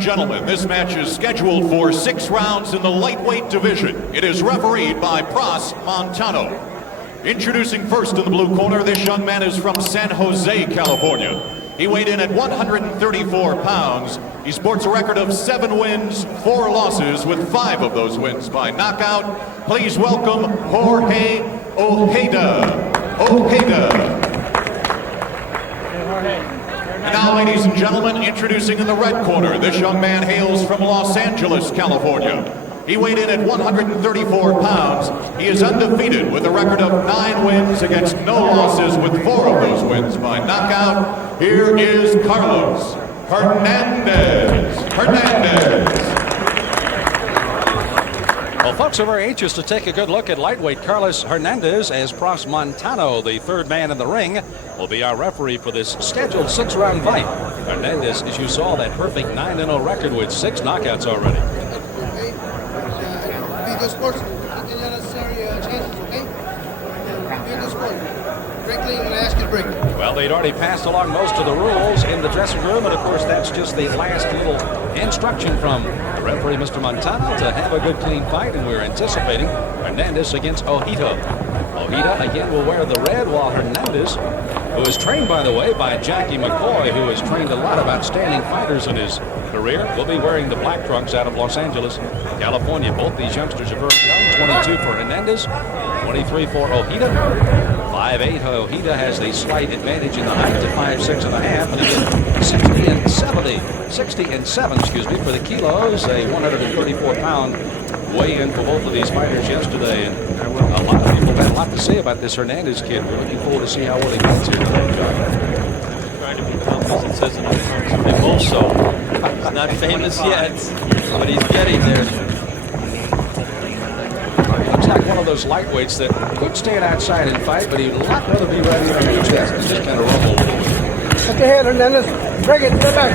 and gentlemen, this match is scheduled for 6 rounds in the lightweight division. It is refereed by Pras Montano. Introducing first in the blue corner, this young man is from San Jose, California. He weighed in at 134 pounds. He sports a record of 7 wins, 4 losses, with 5 of those wins by knockout. Please welcome Jorge Ojeda. And now, ladies and gentlemen, introducing in the red corner, this young man hails from Los Angeles, California. He weighed in at 134 pounds. He is undefeated with a record of 9 wins against no losses, with 4 of those wins by knockout. Here is Carlos Hernandez. Well, folks are very anxious to take a good look at lightweight Carlos Hernandez, as Pras Montano, the third man in the ring, will be our referee for this scheduled 6-round fight. Hernandez, as you saw, that perfect 9-0 record with 6 knockouts already. Well, they'd already passed along most of the rules in the dressing room, and of course that's just the last little instruction from referee Mr. Montano to have a good clean fight, and we're anticipating Hernandez against Ojeda. Ojeda again will wear the red, while Hernandez, who is trained, by the way, by Jackie McCoy, who has trained a lot of outstanding fighters in his career, will be wearing the black trunks out of Los Angeles, California. Both these youngsters are very young. 22 for Hernandez, 23 for Ojeda. 5'8", Ojeda has the slight advantage in the height to 5'6.5", and again 60 and 7, for the kilos. A 134-pound weigh-in for both of these fighters yesterday, and a lot of people had a lot to say about this Hernandez kid. We're looking forward to see how well he gets here today, John. Trying to become, as it says in the terms, also. He's not famous yet, but he's getting there. Looks like one of those lightweights that could stand outside and fight, but he'd a lot rather be ready to just kind of rumble a little bit. Get the head, Hernandez. Break it. Get back.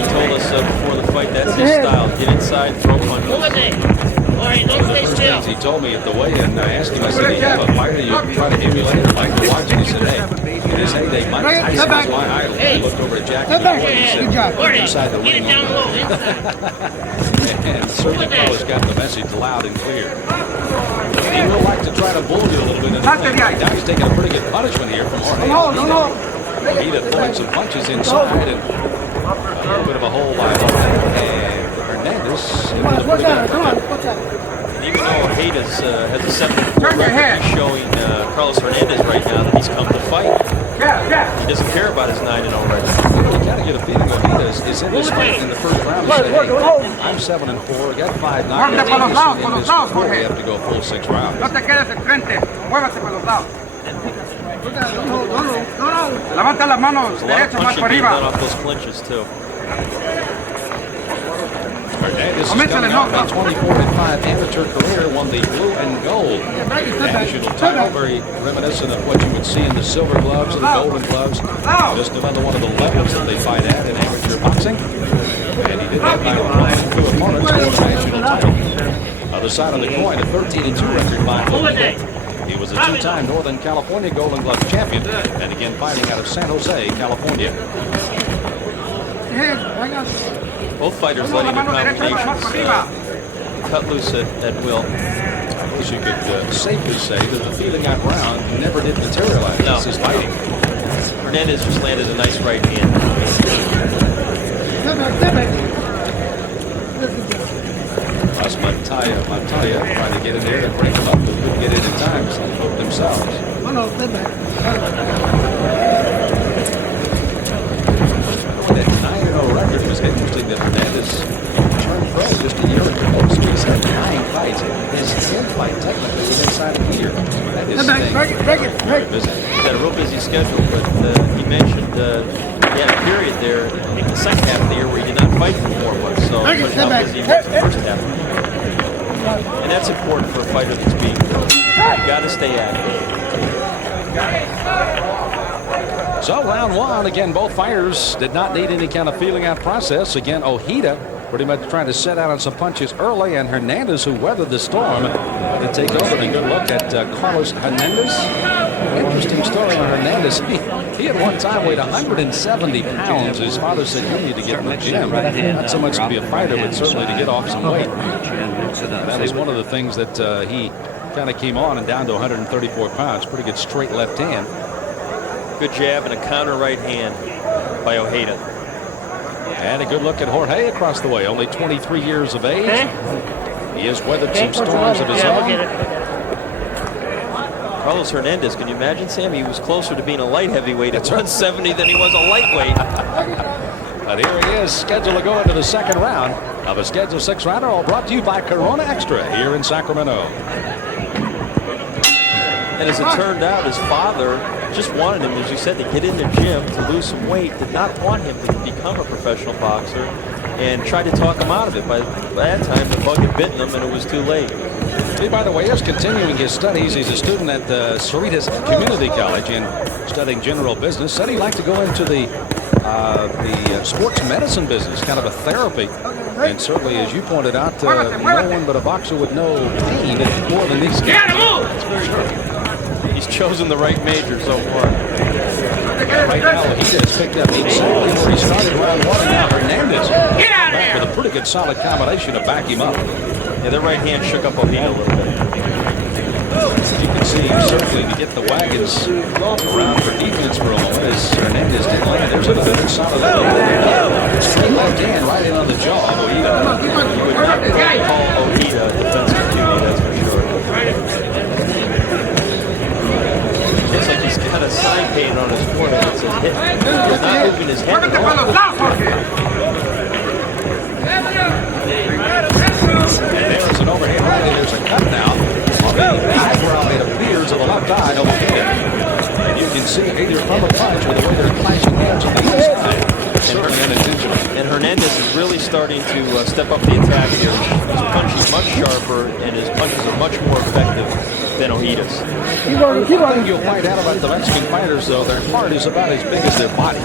He told us before the fight that's his style. Get inside, throw punches. He told me at the weigh-in, I asked him, I said, do you have a fighter you try to emulate or like to watch? And he said, hey, in his heyday, Mike Tyson was my idol. He looked over at Jackie McCoy and said, get inside the ring. And certainly Carlos got the message loud and clear. He would like to try to bull you a little bit in the thing. Now he's taking a pretty good punishment here from Jorge. Ojeda throwing some punches inside, and a little bit of a hole by and Hernandez. Even though Ojeda has a 7-4 record, he's showing Carlos Hernandez right now that he's come to fight. He doesn't care about his 9-0 record. You kind of get a feeling Ojeda is in this fight in the first round. He said, hey, I'm 7-4, got 5 knockouts. In this before we have to go full 6 rounds. No te quedes enfrente. Muévete por los lados. Levanta las manos derecha más para arriba. Off those clinches too. Hernandez is coming out with a 24-5 amateur career, won the blue and gold national title, very reminiscent of what you would see in the silver gloves and the golden gloves. Just another one of the levels that they fight at in amateur boxing. And he did that by running through opponents for the national title. Other side of the coin, a 13-2 record by Ojeda. He was a 2-time Northern California Golden Glove champion, and again fighting out of San Jose, California. Both fighters letting their combinations cut loose at will. I guess you could safely say that the feeling on ground never did materialize. No. This is fighting. Hernandez just landed a nice right hand. Plus Montaya trying to get in there and break them up, but couldn't get in time, so they broke themselves. That 9-0 record was interesting that Hernandez turned pro just a year ago. So he's had 9 fights. His 10th fight technically was inside a year. That is very busy. He's got a real busy schedule, but he mentioned he had a period there in the second half of the year where he did not fight for 4 months. So how busy he was the first half. And that's important for a fighter that's being pro. You got to stay active. So round 1, again, both fighters did not need any kind of feeling out process. Again, Ojeda pretty much trying to set out on some punches early, and Hernandez, who weathered the storm, to take over. And a good look at Carlos Hernandez. Interesting story on Hernandez. He at one time weighed 170 pounds. His father said you need to get in the gym. Not so much to be a fighter, but certainly to get off some weight. That was one of the things that he kind of came on and down to 134 pounds. Pretty good straight left hand. Good jab and a counter right hand by Ojeda. And a good look at Jorge across the way. Only 23 years of age. He has weathered some storms of his own. Carlos Hernandez, can you imagine, Sam? He was closer to being a light heavyweight at 170 than he was a lightweight. But here he is, scheduled to go into the second round of a scheduled 6-rounder, all brought to you by Corona Extra here in Sacramento. And as it turned out, his father just wanted him, as you said, to get in the gym, to lose some weight, did not want him to become a professional boxer, and tried to talk him out of it. By that time, the bug had bitten him, and it was too late. He, by the way, is continuing his studies. He's a student at the Cerritos Community College and studying general business. Said he'd like to go into the sports medicine business, kind of a therapy. And certainly, as you pointed out, no one but a boxer would know pain more than these guys. That's for sure. He's chosen the right major so far. Right now, he has picked up exactly where he started round one. Now Hernandez back with a pretty good solid combination to back him up. Yeah, their right hand shook up Ojeda a little bit. You can see certainly to get the wagons around for defense for a moment as Hernandez did land. There's a good solid straight left hand right in on the jaw of Ojeda. You would not call Ojeda a defensive beauty, that's for sure. Looks like he's got a sign painted on his forehead that says hit. He's not moving his head at all. And there's an overhand right, and there's a cut now on the eyebrow, it appears, of the left eye of Ojeda. And you can see either from a punch or the way they're clashing hands on the inside. Certainly unintentional. And Hernandez is really starting to step up the attack here. He's punching much sharper, and his punches are much more effective than Ojeda's. One thing you'll find out about the Mexican fighters, though, their heart is about as big as their body.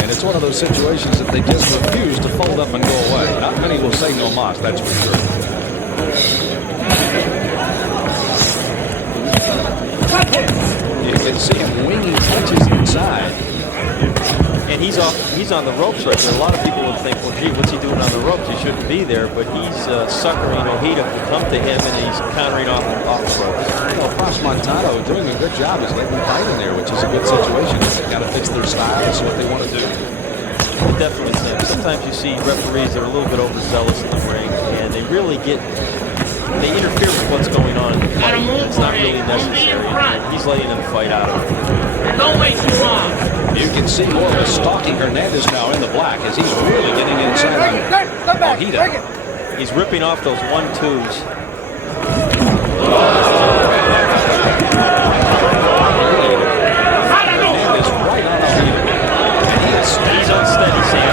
And it's one of those situations that they just refuse to fold up and go away. Not many will say no mas, that's for sure. You can see him winging punches inside. And he's on the ropes right there. A lot of people would think, well, gee, what's he doing on the ropes? He shouldn't be there. But he's suckering Ojeda to come to him, and he's countering off the ropes. Pras Montano doing a good job. He's letting them fight in there, which is a good situation. They got to fix their style. That's what they want to do. It definitely seems. Sometimes you see referees that are a little bit overzealous in the ring, and they really they interfere with what's going on in the fight. It's not really necessary. He's letting them fight out of it. Don't wait too long. You can see more of a stalking Hernandez now in the black as he's really getting inside on Ojeda. He's ripping off those 1-2s. Hernandez right on Ojeda. He's unsteady, Sam.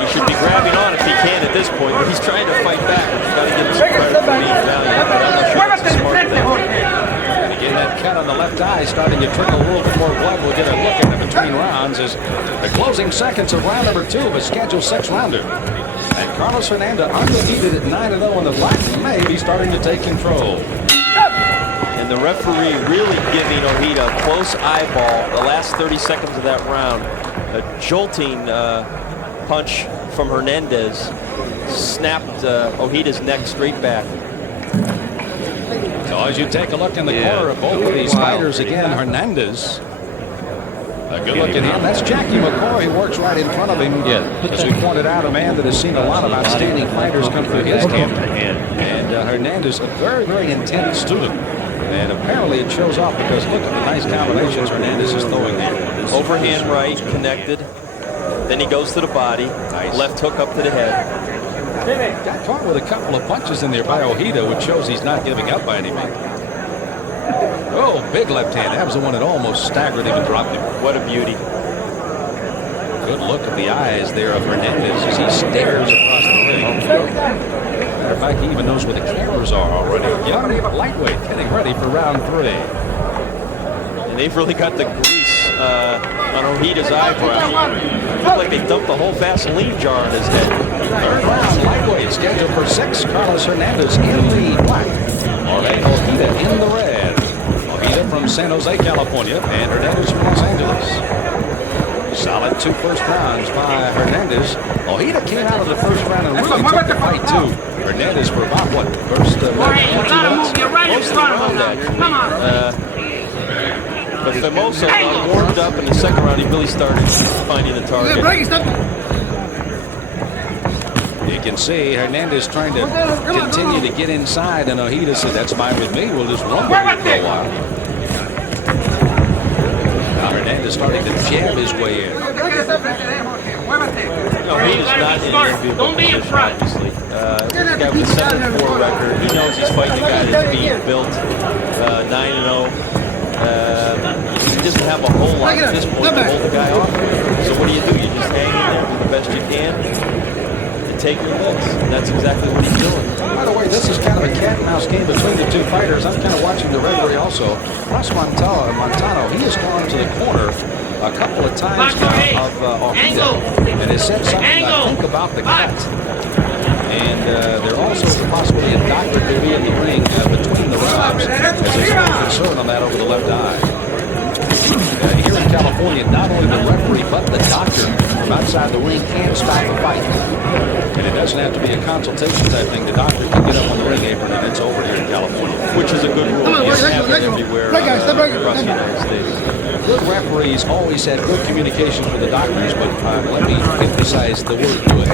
He should be grabbing on if he can at this point, but he's trying to fight back. He's got to give him some credit for being valiant. I'm not sure it's a smart thing. And again, that cut on the left eye starting to trickle a little bit more blood. We'll get a look at it between rounds as the closing seconds of round number 2 of a scheduled 6-rounder. And Carlos Hernandez undefeated at 9-0 in the black may be starting to take control. And the referee really giving Ojeda a close eyeball the last 30 seconds of that round. A jolting punch from Hernandez snapped Ojeda's neck straight back. So as you take a look in the corner of both of these fighters, again, Hernandez. A good look at him. That's Jackie McCoy, who works right in front of him. As we pointed out, a man that has seen a lot of outstanding fighters come through his camp. And Hernandez, a very, very intense student. And apparently it shows off because look at the nice combinations Hernandez is throwing there. Overhand right, connected. Then he goes to the body. Nice. Left hook up to the head. Got caught with a couple of punches in there by Ojeda, which shows he's not giving up by any means. Oh, big left hand. That was the one that almost staggered him and dropped him. What a beauty. Good look at the eyes there of Hernandez as he stares across the ring. Matter of fact, he even knows where the cameras are already. Young lightweight getting ready for round 3. And they've really got the grease on Ojefa's eyebrow. It looked like they dumped the whole Vaseline jar on his head. Third round lightweight scheduled for 6. Carlos Hernandez in the black. Jorge Ojeda in the red. Ojeda from San Jose, California, and Hernandez from Los Angeles. Solid 2 first rounds by Hernandez. Ojeda came out of the first round and really took the fight too. Hernandez for about what? First Jorge, you gotta move your right in front of him now. Come on. But Famoso warmed up in the second round. He really started finding the target. You can see Hernandez trying to continue to get inside, and Ojeda said, "That's fine with me. We'll just run with it for a while." Now Hernandez starting to jab his way in. No, he is not in the enviable Don't be in position, front. obviously. This guy with a 7-4 record. He knows he's fighting a guy that's being built 9-0. He doesn't have a whole lot at this point to hold the guy off. So what do? You just hang in there, do the best you can, and take your licks. And that's exactly what he's doing. By the way, this is kind of a cat and mouse game between the 2 fighters. I'm kind of watching the referee also. Pras Montano, he has gone to the corner a couple of times now of Ojeda, and has said something, I think, about the cut. And there also is a possibility a doctor could be in the ring between the rounds, as there's some concern on that over the left eye. Here in California, not only the referee but the doctor from outside the ring can stop the fight. And it doesn't have to be a consultation type thing. The doctor can get up on the ring apron and it's over here in California. Which is a good rule. You don't have it everywhere across the United States. Good referees always had good communications with the doctors, but let me emphasize the word good.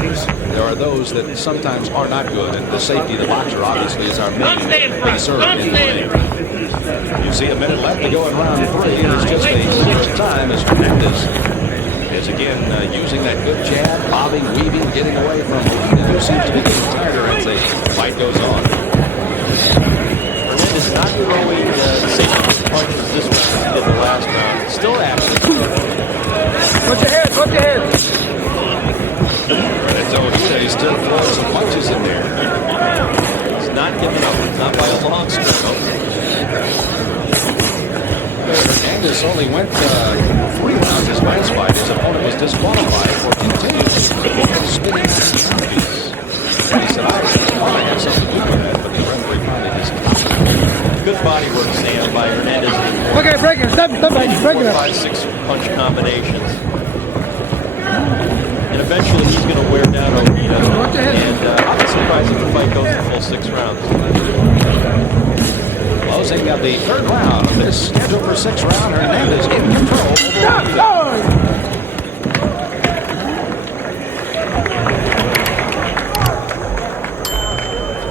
There are those that sometimes are not good, and the safety of the boxer obviously is our main concern in the ring. You see a minute left to go in round 3, and it's just a short time as Hernandez is again using that good jab, bobbing, weaving, getting away from Ojeda, who seems to be getting tighter as the fight goes on. Hernandez not throwing the same punches this round as he did the last round. Still active. Watch your head, watch your head. And Ojeda, he still throws some punches in there. He's not giving up. Not by a long stretch. Hernandez only went 3 rounds his last fight. His opponent was disqualified for continuing spinning. And he said, I had something to do with that, but the referee finally just Good body work, Sam, by Hernandez. Okay, break it. Stop, break it. 5-6 punch combinations. And eventually he's going to wear down Ojeda. And I'm not surprised if the fight goes the full 6 rounds. closing of the 3rd round of this scheduled for 6th round. Hernandez in control over Ojeda.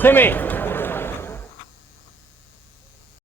Timmy.